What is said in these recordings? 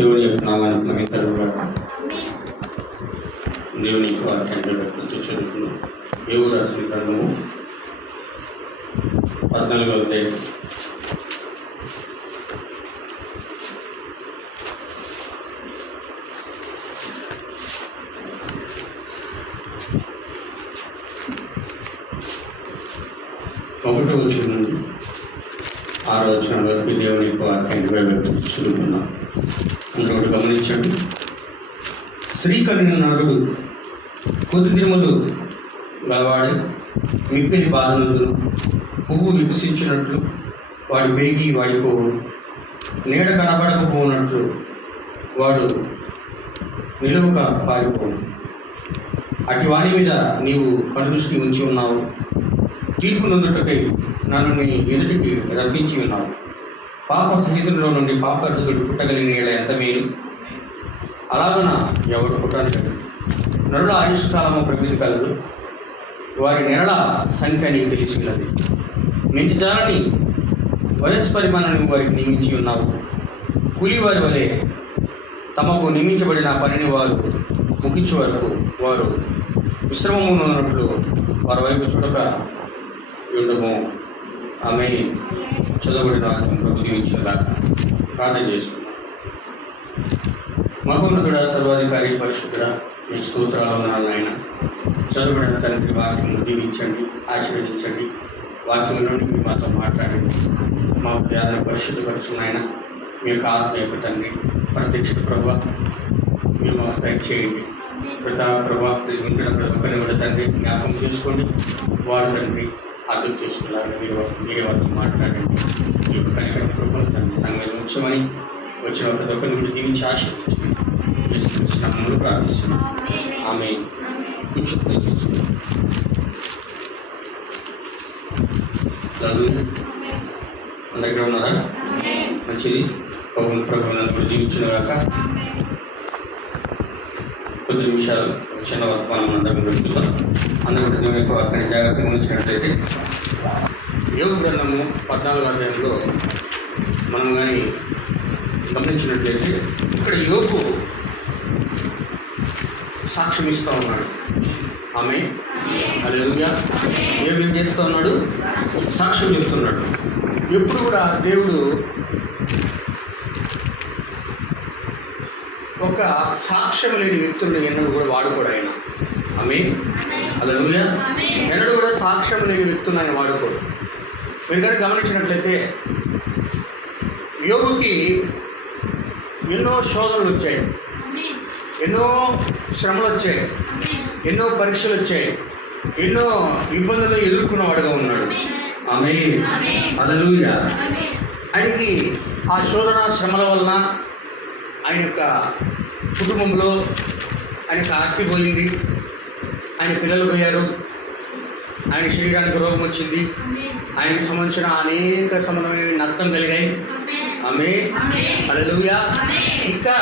దేవుని యొక్క నామానికి మహిమ. దేవుని యొక్క వాక్యాన్ని బట్టి చదువుతున్నాం. యోబు రాసిన గ్రంథము 14వ అధ్యాయం. ఒకటో వచనం నుండి 6వ వచనం వరకు దేవుని యొక్క వాక్యాన్ని బట్టి చదువుతున్నాం. అందులో ఒకటి గమనించండి. స్త్రీ కలిగిన నరుడు కొద్ది దినములు గలవాడు మిక్కిలి బాధలు, పువ్వు వికసించినట్లు వాడు పెరిగి వాడిపోవును, నీడ కనబడకపోనట్లు వాడు నిలువుక పారిపోను. అటు వాని మీద నీవు కనుదృష్టి ఉంచి ఉన్నావు, తీర్పు నందుటకై నన్ను నీ ఎదుటికి రప్పించి ఉన్నావు. పాప సహితుల్లో నుండి పాపార్థుడు పుట్టగలిగిన ఏడ ఎంత మేలు, అలాగన ఎవరు పుట్టడానికి. నరుల ఆయుష్కాలము ప్రమిది కలదు, వారి నెలల సంఖ్య నీకు తెలిసినది. మించిదారని వయస్సు పరిమాణాన్ని వారికి నియమించి ఉన్నావు. కూలివారి వలె తమకు నియమించబడిన పనిని వారు ముగించే వరకు వారు విశ్రమము ఉన్నట్లు వారి వైపు చూడక ఉండము. ఆమె చదవబడిన వాక్యం దీవించేలా ప్రార్థన చేసుకున్నాం. మహోన్నతుడా, సర్వాధికారి, పరిశుద్ధుడా, మీ స్తోత్రాలు ఉన్నాను ఆయన. చదవబడిన తండ్రి వాక్యం దీవించండి, ఆశీర్వదించండి. వాక్యం నుండి మీరు మాతో మాట్లాడండి. మా హృదయాలను పరిశుద్ధపరుచున్నాయన. మీ యొక్క ఆత్మ యొక్క తండ్రి ప్రత్యక్ష ప్రభావ మీరు మాకు దయచేయండి. ప్రతాప ప్రభావ వింటున్న ప్రతి ఒక్కరిని కూడా తండ్రి జ్ఞాపకం చేసుకోండి. వారు తండ్రి అర్థం చేసుకున్నారు. మీరే వారితో మాట్లాడండి. ఈ యొక్క కనికర ప్రభావం తండ్రి సంఘం ముఖ్యమని వచ్చిన ప్రతి ఒక్కరిని కూడా దీవించి ఆశీర్వదించండి. నామములో ప్రార్థిస్తున్నాం. ఆమె కూర్చుని చేస్తున్నాం. మన దగ్గర ఉన్నారా? మంచిది. ప్రభుత్వం కూడా జీవించిన కాక కొద్ది నిమిషాలు చిన్న వర్తమానం అందరం పెడుతున్నాం. అందరూ కూడా దేవుని యొక్క వాక్యాన్ని జాగ్రత్తగా ఉంచినట్లయితే యోబు గ్రంథము 14వ అధ్యాయంలో మనం కానీ గమనించినట్లయితే ఇక్కడ యోబు సాక్ష్యం ఇస్తూ ఉన్నాడు. ఆమె హల్లెలూయా. ఏం చేస్తూ ఉన్నాడు? సాక్ష్యం చెప్తున్నాడు. ఎప్పుడు కూడా దేవుడు ఒక సాక్ష్యం లేని వ్యక్తులను ఎన్నడూ కూడా వాడుకోడు ఆయన. ఆమె హల్లెలూయా. ఎన్నడూ కూడా సాక్ష్యం లేని వ్యక్తులను ఆయన వాడుకోడు. మీరు కానీ గమనించినట్లయితే యోబుకి ఎన్నో శోధనలు వచ్చాయి, ఎన్నో శ్రమలు వచ్చాయి, ఎన్నో పరీక్షలు వచ్చాయి, ఎన్నో ఇబ్బందులు ఎదుర్కొన్నవాడుగా ఉన్నాడు. ఆమె హల్లెలూయా. ఆయనకి ఆ శోధన శ్రమల వలన ఆయన యొక్క కుటుంబంలో ఆయనకు ఆస్తి పోయింది, ఆయన పిల్లలు పోయారు, ఆయన శరీరానికి రోగం వచ్చింది, ఆయనకు సంబంధించిన అనేక సంబంధమైన నష్టం కలిగాయి. ఆమె హల్లెలూయా. ఇంకా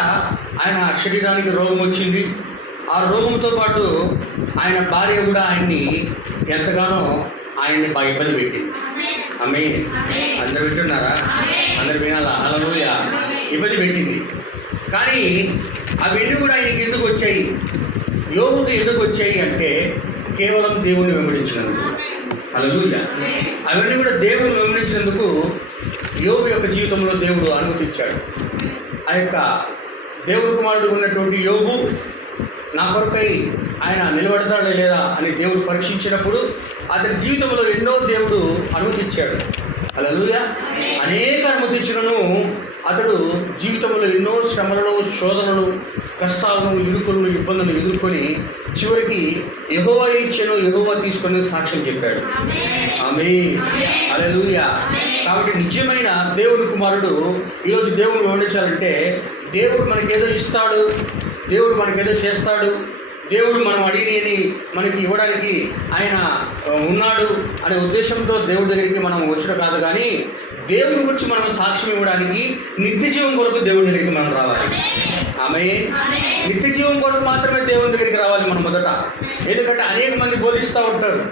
ఆయన శరీరానికి రోగం వచ్చింది. ఆ రోగంతో పాటు ఆయన భార్య కూడా ఆయన్ని ఎంతగానో ఆయన్ని బాగా ఇబ్బంది పెట్టింది. ఆమె అందరు వింటున్నారా? అందరు వినాలా? హల్లెలూయా. ఇబ్బంది పెట్టింది. కానీ అవన్నీ కూడా ఆయనకి ఎందుకు వచ్చాయి, యోబుకి ఎందుకు వచ్చాయి అంటే కేవలం దేవుని వెంబడించినందుకు. హల్లెలూయా. అవన్నీ కూడా దేవుని వెంబడించినందుకు యోబు యొక్క జీవితంలో దేవుడు అనుమతించాడు. ఆ యొక్క దేవుడు కుమారుడు ఉన్నటువంటి యోబు నా కొరకై ఆయన నిలబడతాడా లేదా అని దేవుడు పరీక్షించినప్పుడు అతని జీవితంలో ఎన్నో దేవుడు అనుమతించాడు. హల్లెలూయా. అనేక అనుమతించినను అతడు జీవితంలో ఎన్నో శ్రమలను, శోధనలు, కష్టాలను, ఇరుకులను, ఇబ్బందులను ఎదుర్కొని చివరికి యెహోవా ఇచ్చెను, యెహోవా తీసుకొని సాక్ష్యం చెప్పాడు. ఆమె హల్లెలూయా. కాబట్టి నిజమైన దేవుని కుమారుడు ఈరోజు దేవుని వెంబడించాలంటే దేవుడు మనకేదో ఇస్తాడు, దేవుడు మనకేదో చేస్తాడు, దేవుడు మనం అడిగినని మనకి ఇవ్వడానికి ఆయన ఉన్నాడు అనే ఉద్దేశంతో దేవుడి దగ్గరికి మనం వచ్చడం కాదు. కానీ దేవుని గురించి మనం సాక్ష్యం ఇవ్వడానికి నిత్య జీవం కొరకు దేవుడి దగ్గరికి మనం రావాలి. ఆమె నిత్య జీవం కొరకు మాత్రమే దేవుని దగ్గరికి రావాలి మనం మొదట. ఎందుకంటే అనేక మంది బోధిస్తూ ఉంటారు.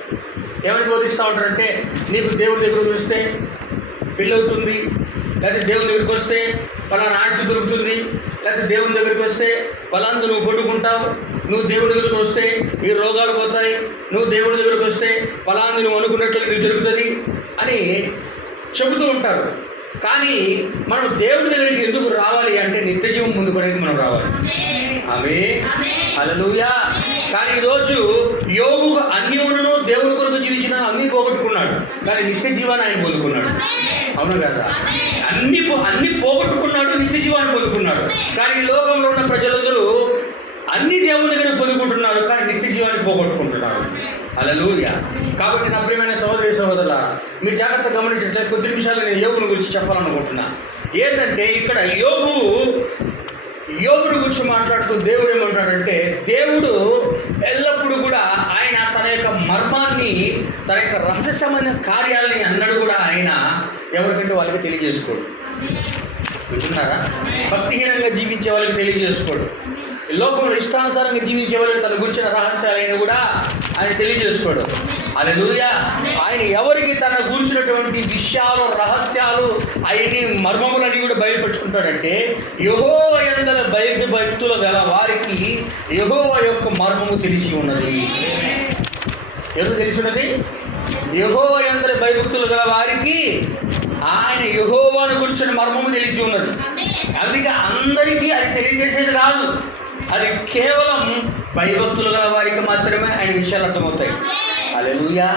ఏమని బోధిస్తూ ఉంటారంటే నీకు దేవుడి దగ్గర చూస్తే పెళ్ళి అవుతుంది, లేకపోతే దేవుని దగ్గరికి వస్తే పలానా ఆశ దొరుకుతుంది, లేకపోతే దేవుని దగ్గరికి వస్తే పలాందు నువ్వు కొట్టుకుంటావు, నువ్వు దేవుడి దగ్గరికి వస్తే ఈ రోగాలు పోతాయి, నువ్వు దేవుడి దగ్గరికి వస్తే పలాందు నువ్వు అనుకున్నట్లు నీకు జరుగుతుంది అని చెబుతూ ఉంటారు. కానీ మనం దేవుడి దగ్గరికి ఎందుకు రావాలి అంటే నిత్యజీవం ముందు పడేది మనం రావాలి. హల్లెలూయా. కానీ ఈరోజు యోబు అన్యులను దేవుడి కొరకు జీవించిన అన్ని పోగొట్టుకున్నాడు, కానీ నిత్య జీవాన్ని ఆయన పొందుకున్నాడు. అవును కదా? అన్ని పోగొట్టుకున్నాడు, నిత్య జీవాన్ని పొందుకున్నాడు. కానీ ఈ లోకంలో ఉన్న ప్రజలందరూ అన్ని దేవుని దగ్గర పొందుకుంటున్నారు, కానీ నిత్య జీవాన్ని పోగొట్టుకుంటున్నారు. హల్లెలూయా. కాబట్టి నా ప్రియమైన సహోదరి సహోదరులారా, మీరు జాగ్రత్తగా గమనించట్లే. కొద్ది నిమిషాలు నేను యోబుని గురించి చెప్పాలనుకుంటున్నా. ఏంటంటే ఇక్కడ యోబుని గురించి మాట్లాడుతూ దేవుడు ఏమంటాడంటే, దేవుడు ఎల్లప్పుడూ కూడా ఆయన తన యొక్క మర్మాన్ని, తన యొక్క రహస్యమైన కార్యాలని అన్నడు కూడా ఆయన ఎవరికంటే వాళ్ళకి తెలియజేసుకోడు. వింటున్నారా? భక్తిహీనంగా జీవించే వాళ్ళకి తెలియజేసుకోడు. లోకంలో ఇష్టానుసారంగా జీవించే వాళ్ళకి తన గురించిన రహస్యాలను కూడా ఆయన తెలియజేసుకోడు. హల్లెలూయా. ఆయన ఎవరికి తన గురించినటువంటి విషయాలు, రహస్యాలు, అవన్నీ మర్మములన్నీ కూడా బయలుపరుచుకుంటాడంటే, యెహోవా యందల భక్తులు గల వారికి యెహోవా యొక్క మర్మము తెలిసి ఉన్నది. ఎవరు తెలిసి ఉన్నది? యెహోవా యందల భయభక్తులు గల వారికి ఆయన యెహోవాను గురించిన మర్మము తెలిసి ఉన్నది. అందుకే అందరికీ అది తెలియజేసేది కాదు, అది కేవలం భయభక్తులు గల వారికి మాత్రమే ఆయన విషయాలు అర్థమవుతాయి. హల్లెలూయా.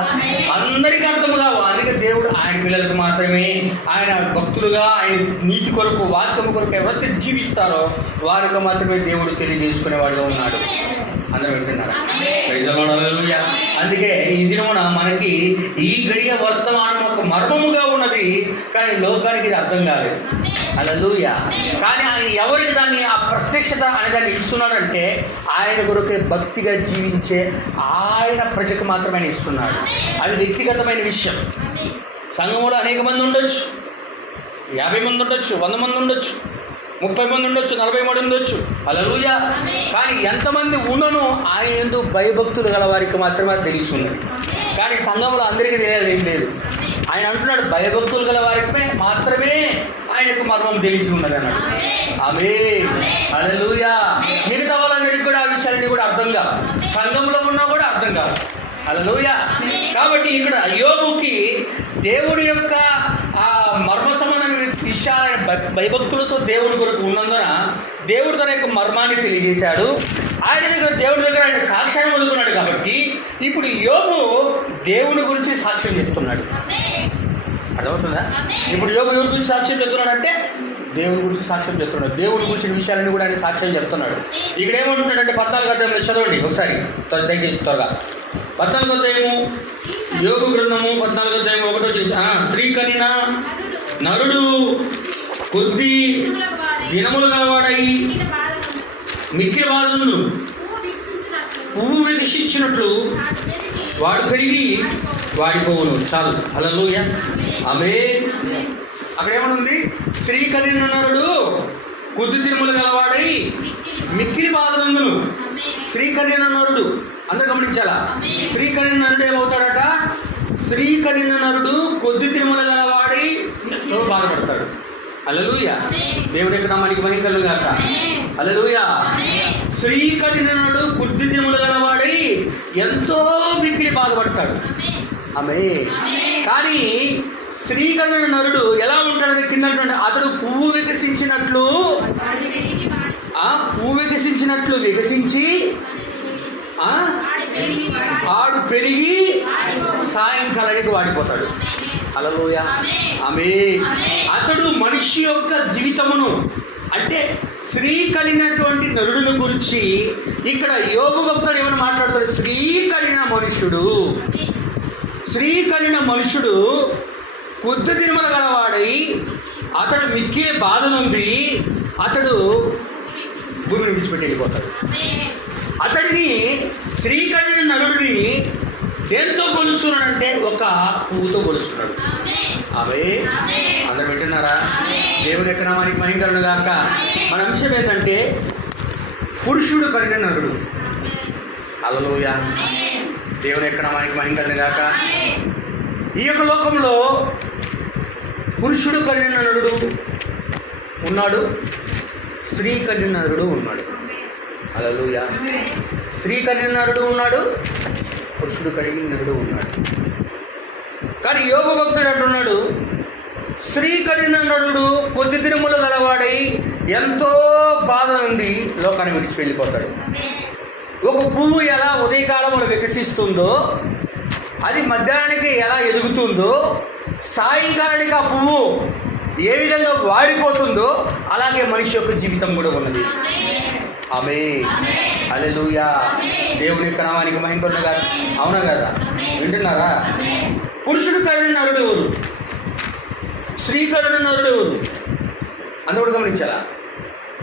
అందరికీ అర్థం కావు. అందుకే దేవుడు ఆయన పిల్లలకు మాత్రమే, ఆయన భక్తులుగా ఆయన నీతి కొరకు, వాక్యం కొరకు ఎవరైతే జీవిస్తారో వారికి మాత్రమే దేవుడు తెలియజేసుకునేవాడుగా ఉన్నాడు. అందరూ వింటున్నారా? Praise the lord. హల్లెలూయా. అందుకే ఈ దినమున మనకి ఈ గడియ వర్తమానం ఒక మర్మముగా ఉన్నది, కానీ లోకానికి ఇది అర్థం కాలేదు. హల్లెలూయా. కానీ ఆయన ఎవరికి దాన్ని ఆ ప్రత్యక్షత అనే దాన్ని ఇస్తున్నాడంటే, ఆయన కొరకే భక్తిగా జీవించే ఆయన ప్రజకు మాత్రమే ఇస్తున్నాడు. అది వ్యక్తిగతమైన విషయం. సంఘంలో అనేక మంది ఉండొచ్చు, 50 మంది ఉండొచ్చు, 100 మంది ఉండొచ్చు, 30 మంది ఉండొచ్చు, 40 మంది ఉండొచ్చు. హల్లెలూయా. కానీ ఎంతమంది ఉన్నను ఆయన యందు భయభక్తులు గల వారికి మాత్రమే తెలిసి ఉన్నది. కానీ సంఘంలో అందరికీ తెలియదు, ఏం లేదు. ఆయన అంటున్నాడు భయభక్తులు గల వారికి మాత్రమే ఆయనకు మర్మం తెలిసి ఉన్నది అన్నాడు. హల్లెలూయా. మిగతా వాళ్ళందరికీ కూడా ఆ విషయాలన్నీ కూడా అర్థం కావు, సంఘంలో ఉన్నా కూడా అర్థం కావు. హల్లెలూయా. కాబట్టి ఇక్కడ యోబుకి దేవుడి యొక్క ఆ మర్మ సంబంధమైన విషయాల భయభక్తులతో దేవుని కొరకు ఉన్నందున దేవుడు తన యొక్క మర్మాన్ని తెలియజేశాడు. ఆయన దగ్గర దేవుడి దగ్గర ఆయన సాక్ష్యాన్ని పొందుకున్నాడు. కాబట్టి ఇప్పుడు యోబు దేవుని గురించి సాక్ష్యం చెప్తున్నాడు. అర్థమవుతుందా? ఇప్పుడు యోబు ఎవరి గురించి సాక్ష్యం చెప్తున్నాడు అంటే దేవుని గురించి సాక్ష్యం చెప్తున్నాడు. దేవుని గురించిన విషయాలన్నీ కూడా ఆయన సాక్ష్యం చెప్తున్నాడు. ఇక్కడ ఏమంటున్నాడంటే 14వ అధ్యాయంలో చదవండి ఒకసారి దయచేసి త్వరగా. 14వ అధ్యాయము యోబు గ్రంథము 14వ అధ్యాయం 1వ స్త్రీ కనిన నరుడు కొద్ది దినములు గలవాడై మిక్కిలి బాధను పువ్వు వికసించినట్లు వాడు పెరిగి వాడిపోవును. చాలు. హల్లెలూయా. ఆమేన్. అక్కడ ఏమనుంది? స్త్రీ కనిన నరుడు కొద్ది దినములు గలవాడై మిక్కిలి బాధనందును. స్త్రీ కనిన నరుడు అందరూ గమనించాలా? స్త్రీ కనిన నరుడు ఏమవుతాడట? స్త్రీ కనిన నరుడు కొద్ది దినములు గలవాడై ఎంతో బాధపడతాడు. హల్లెలూయా. దేవుడి యొక్క నామానికి మహిమ కలుగుగాక. హల్లెలూయా. స్త్రీ కనిన నరుడు కొద్ది దినములు గలవాడై ఎంతో మిక్కిలి బాధపడతాడు. ఆమేన్. కానీ స్త్రీ కనిన నరుడు ఎలా ఉంటాడని కింద అతడు పువ్వు వికసించినట్లు వికసించి ఆడు పెరిగి సాయంకాలానికి వాడిపోతాడు. హల్లెలూయా. ఆమేన్. అతడు మనిషి యొక్క జీవితమును అంటే స్త్రీ కలిగినటువంటి నరుడుని గురించి ఇక్కడ యోబు భక్తుడు ఏమని మాట్లాడతాడు? స్త్రీ కలిగిన మనుషుడు కొద్ది దినములు గలవాడై అతడు మిక్కిలి బాధ నుండి అతడు భూమిని విడిచిపెట్టి వెళ్ళిపోతాడు. అతడిని స్త్రీ కలిగిన నరుడిని దేంతో పోలుస్తున్నాడంటే ఒక పువ్వుతో పోలుస్తున్నాడు. ఆమేన్. అందరూ వింటున్నారా? దేవుని యొక్క నామానికి మహిమ కలుగును గాక. మన అంశం ఏంటంటే పురుషుడు కలిగిన నరుడు. హల్లెలూయా. దేవుని యొక్క నామానికి మహిమ కలుగును గాక. ఈ యొక్క లోకంలో పురుషుడు కలిగిన నరుడు ఉన్నాడు, స్త్రీ కలిగిన నరుడు ఉన్నాడు. హల్లెలూయా. స్త్రీ కలిగిన నరుడు ఉన్నాడు, పురుషుడు కలిగిన నరుడు ఉన్నాడు. కానీ యోబు భక్తుడు అంటున్నాడు, స్త్రీ కలిగిన నరుడు కొద్ది దినములు గలవాడై ఎంతో బాధ నుండి లోకాన్ని విడిచి వెళ్ళిపోతాడు. ఒక పువ్వు ఎలా ఉదయకాలంలో వికసిస్తుందో, అది మధ్యాహ్నానికి ఎలా ఎదుగుతుందో, సాయంకాలానికి ఆ పువ్వు ఏ విధంగా వాడిపోతుందో, అలాగే మనిషి యొక్క జీవితం కూడా ఉన్నది. ఆమేన్. హల్లెలూయా. దేవుని యొక్క నామానికి మహిమ కలుగును గాక. అవునా కదా? వింటున్నారా? పురుషుడు కలిగిన నరుడు ఎవరు? స్త్రీ కలిగిన నరుడు ఎవరు? అందు కూడా గమనించాలా?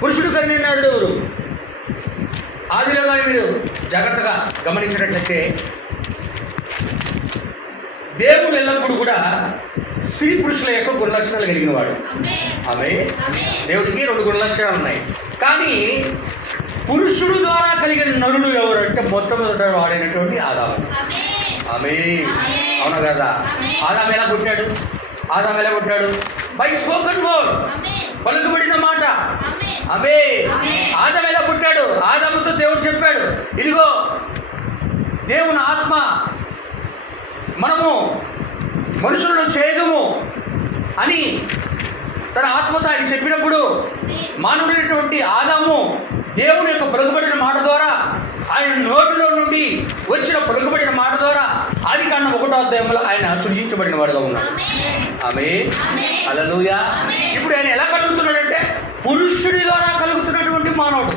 పురుషుడు కలిగిన నరుడు ఎవరు? ఆదిలో కానీ మీరు జాగ్రత్తగా గమనించినట్లయితే దేవుడు ఎల్లప్పుడూ కూడా స్త్రీ పురుషుల యొక్క గుణలక్షణాలు కలిగిన వాడు. ఆమేన్. దేవుడికి 2 గుణలక్షణాలు ఉన్నాయి. కానీ పురుషుడు ద్వారా కలిగిన నరుడు ఎవరు అంటే మొట్టమొదట వాడైనటువంటి ఆదాము. ఆమేన్. అవునా కదా? ఆదాము ఎలా పుట్టాడు? ఆదాము ఎలా పుట్టాడు? బై స్పోకెన్ వర్డ్, పలుకుబడిన మాట. ఆమేన్. ఆదాము ఎలా పుట్టాడు? ఆదాముతో దేవుడు చెప్పాడు, ఇదిగో దేవుని ఆత్మ మనము మనుషులను చేయదుము అని తన ఆత్మతో ఆయన చెప్పినప్పుడు, మానవుడైనటువంటి ఆదాము దేవుని యొక్క పలుకుబడిన మాట ద్వారా, ఆయన నోటిలో నుండి వచ్చిన పలుకుబడిన మాట ద్వారా ఆదికాండం 1వ అధ్యాయంలో ఆయన సృజించబడిన వాడుగా ఉన్నాడు. ఆమేన్. హల్లెలూయా. ఇప్పుడు ఆయన ఎలా కలుగుతున్నాడంటే పురుషుడి ద్వారా కలుగుతున్నటువంటి మానవుడు.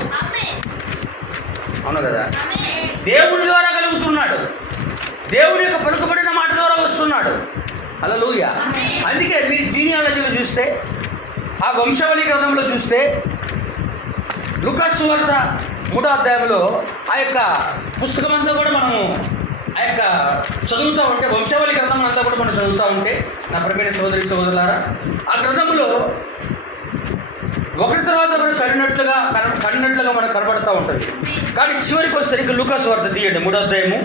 అవును కదా? దేవుని ద్వారా కలుగుతున్నాడు, దేవుని యొక్క పలుకుబడిన మాట ద్వారా వస్తున్నాడు. హల్లెలూయా. అందుకే మీరు జీనియాలజీలో చూస్తే, ఆ వంశావళి గ్రంథంలో చూస్తే, లూకాసు సువార్త 3వ అధ్యాయంలో ఆ యొక్క పుస్తకం అంతా కూడా మనము ఆ యొక్క చదువుతూ ఉంటే, వంశావళి గ్రంథం అంతా కూడా మనం చదువుతూ ఉంటే, నా ప్రియమైన సోదరి సోదరులారా, ఆ గ్రంథంలో ఒకరి తర్వాత ఒకరు కడినట్లుగా మనకు కనబడుతూ ఉంటుంది. కానీ చివరికి వచ్చేసరికి లూకాసు సువార్త తీయండి 3వ అధ్యాయము.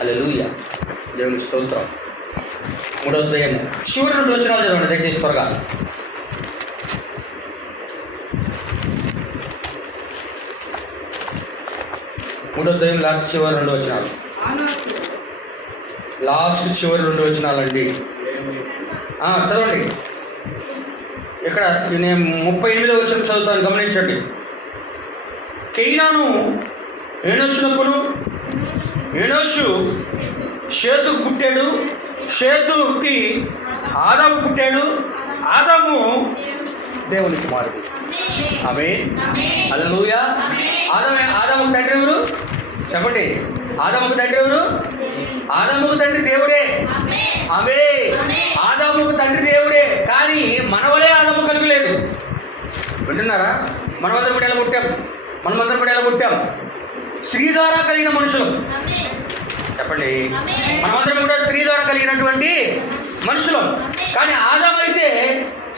హల్లెలూయా. దేవునికి స్తోత్రం. 3వ అధ్యాయము చివరి 2 వచనాలు చదవండి దయచేసి త్వరగా. 3వ అధ్యాయం లాస్ట్ చివరి 2 వచనాలు. లాస్ట్ చివరి 2 వచనాలండి. చదవండి. ఇక్కడ నేను 38వ వచనం చదువుతాను, గమనించండి. కేయినాను ఏనోషునప్పుడు, ఏనోషు షేతుకు పుట్టాడు, షేతుకి ఆదాము పుట్టాడు, ఆదాము దేవుని కుమారుడు. ఆమేన్. హల్లెలూయా. ఆదాముకు తండ్రి ఎవరు చెప్పండి? ఆదాముకు తండ్రి ఎవరు? ఆదాముకు తండ్రి దేవుడే. ఆమేన్. ఆదాముకు తండ్రి దేవుడే, కానీ మనవలే ఆదాము కలుగలేదు. వింటున్నారా? మనమందరం కూడా ఎలా పుట్టాం? స్త్రీ ద్వారా కలిగిన మనుషులు. చెప్పండి. మనమందరం కూడా స్త్రీ ద్వారా కలిగినటువంటి మనుషులం. కానీ ఆదాము అయితే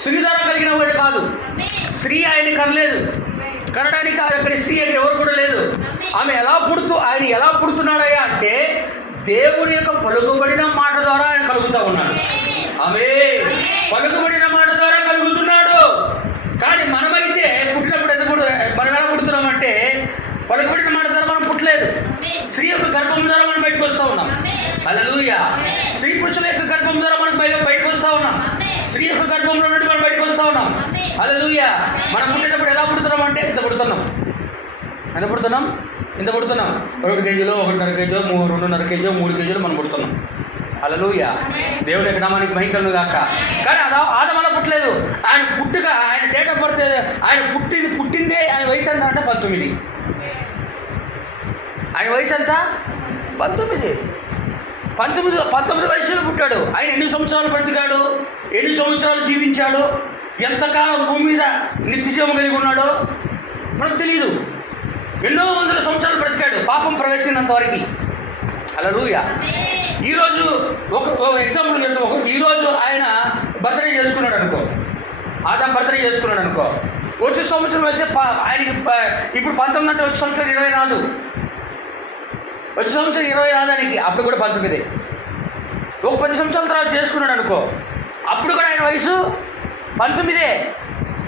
స్త్రీ ద్వారా కలిగిన వాడు కాదు. స్త్రీ ఆయన కనలేదు, కనడానికి అక్కడ స్త్రీ అంటే ఎవరు కూడా లేదు. ఆయన ఎలా పుడుతున్నాడయ్యా అంటే దేవుని యొక్క పలుకుబడిన మాట ద్వారా ఆయన కలుగుతూ ఉన్నాడు. ఆమె పలుకుబడిన మాట ద్వారా కలుగుతున్నాడు. కానీ మనమైతే పుట్టినప్పుడు మనం ఎలా పుడుతున్నామంటే పలుకుబడిన మాట ద్వారా మనం పుట్టలేదు. స్త్రీ యొక్క గర్భం ద్వారా మనం బయటకు వస్తూ ఉన్నాం. హల్లెలూయా. స్త్రీ పురుషుల యొక్క గర్భం ద్వారా మనం బయటకు వస్తూ ఉన్నాం. స్త్రీ యొక్క గర్భంలో నుండి మనం బయటకు వస్తూ ఉన్నాం. హల్లెలూయా. మనం పుట్టినప్పుడు ఎలా పుడుతున్నాం అంటే ఇంత పుడుతున్నాం. 2 కేజీలు, 1.5 కేజీ, 2.5 కేజీ, 3 కేజీలు మనం పుడుతున్నాం. హల్లెలూయా. దేవుని యొక్క నామానికి మహిమ కలుగును గాక. కానీ ఆదాము అలా పుట్టలేదు. ఆయన డేట్ ఆఫ్ బర్త్, ఆయన పుట్టిందే ఆయన వయసు ఎంత అంటే 19. ఆయన వయసు ఎంత? 19 వయసులో పుట్టాడు. ఆయన ఎన్ని సంవత్సరాలు బ్రతికాడు, ఎన్ని సంవత్సరాలు జీవించాడు, ఎంతకాలం భూమి మీద నిత్యజీవం కలిగి ఉన్నాడో మనకు తెలియదు. ఎన్నో వందల సంవత్సరాలు బ్రతికాడు పాపం ప్రవేశించినంత వరకు. హల్లెలూయా. ఈరోజు ఒక ఎగ్జాంపుల్ చెప్తాం. ఈరోజు ఆయన బర్త్డే చేసుకున్నాడు అనుకో, ఆదాము బర్త్డే చేసుకున్నాడు అనుకో, వచ్చే సంవత్సరం వస్తే ఆయనకి ఇప్పుడు 19 అంటే వచ్చే సంవత్సరం 20 రాదు. వచ్చే సంవత్సరం 20 రాదానికి, అప్పుడు కూడా 19. ఒక 10 సంవత్సరాల తర్వాత చేసుకున్నాడు అనుకో, అప్పుడు కూడా ఆయన వయసు 19.